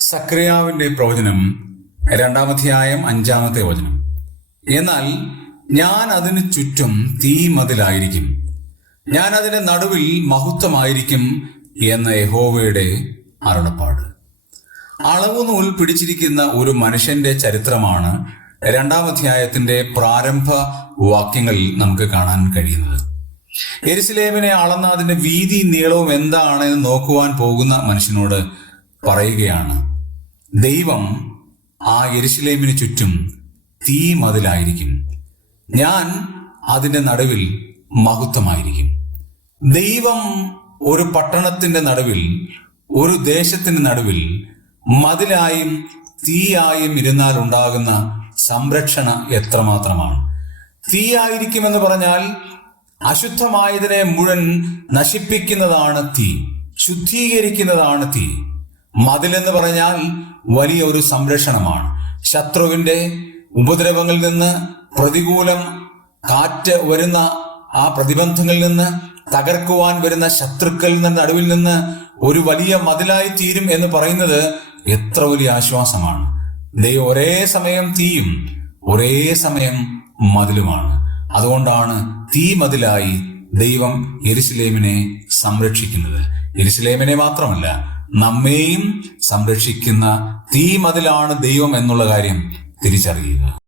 സക്രിയാവിന്റെ പ്രവചനം 2-ാം അധ്യായം 5-ാമത്തെ വചനം. എന്നാൽ ഞാൻ അതിന് ചുറ്റും തീമതിലായിരിക്കും, ഞാൻ അതിന്റെ നടുവിൽ മഹത്വമായിരിക്കും എന്ന യഹോവയുടെ അരുളപ്പാട്. അളവുനൂൽ പിടിച്ചിരിക്കുന്ന ഒരു മനുഷ്യന്റെ ചരിത്രമാണ് 2-ാം അധ്യായത്തിന്റെ പ്രാരംഭ വാക്യങ്ങളിൽ നമുക്ക് കാണാൻ കഴിയുന്നത്. യെരുശലേമിനെ അളന്ന അതിന്റെ വീതി നീളവും എന്താണ് എന്ന് നോക്കുവാൻ പോകുന്ന മനുഷ്യനോട് പറയുകയാണ്, ദൈവം ആ യെരുശലേമിന് ചുറ്റും തീമതിലായിരിക്കും, ഞാൻ അതിന്റെ നടുവിൽ മഹത്വമായിരിക്കും. ദൈവം ഒരു പട്ടണത്തിന്റെ നടുവിൽ, ഒരു ദേശത്തിന്റെ നടുവിൽ മതിലായും തീയായും ഇരുന്നാൽ ഉണ്ടാകുന്ന സംരക്ഷണ എത്രമാത്രമാണ്. തീയായിരിക്കുമെന്ന് പറഞ്ഞാൽ അശുദ്ധമായതിനെ മുഴുവൻ നശിപ്പിക്കുന്നതാണ് തീ, ശുദ്ധീകരിക്കുന്നതാണ് തീ. മതിലെന്ന് പറഞ്ഞാൽ വലിയ ഒരു സംരക്ഷണമാണ്. ശത്രുവിന്റെ ഉപദ്രവങ്ങളിൽ നിന്ന്, പ്രതികൂലം കാറ്റ് വരുന്ന ആ പ്രതിബന്ധങ്ങളിൽ നിന്ന്, തകർക്കുവാൻ വരുന്ന ശത്രുക്കളിൽ നടുവിൽ നിന്ന് ഒരു വലിയ മതിലായി തീരും എന്ന് പറയുന്നത് എത്ര വലിയ ആശ്വാസമാണ്. ദൈവം ഒരേ സമയം തീയും ഒരേ സമയം മതിലുമാണ്. അതുകൊണ്ടാണ് തീ മതിലായി ദൈവം യെരുശലേമിനെ സംരക്ഷിക്കുന്നത്. യെരുശലേമിനെ മാത്രമല്ല, നമ്മെയും സംരക്ഷിക്കുന്ന തീ മതിലാണ് ദൈവം എന്നുള്ള കാര്യം തിരിച്ചറിയുക.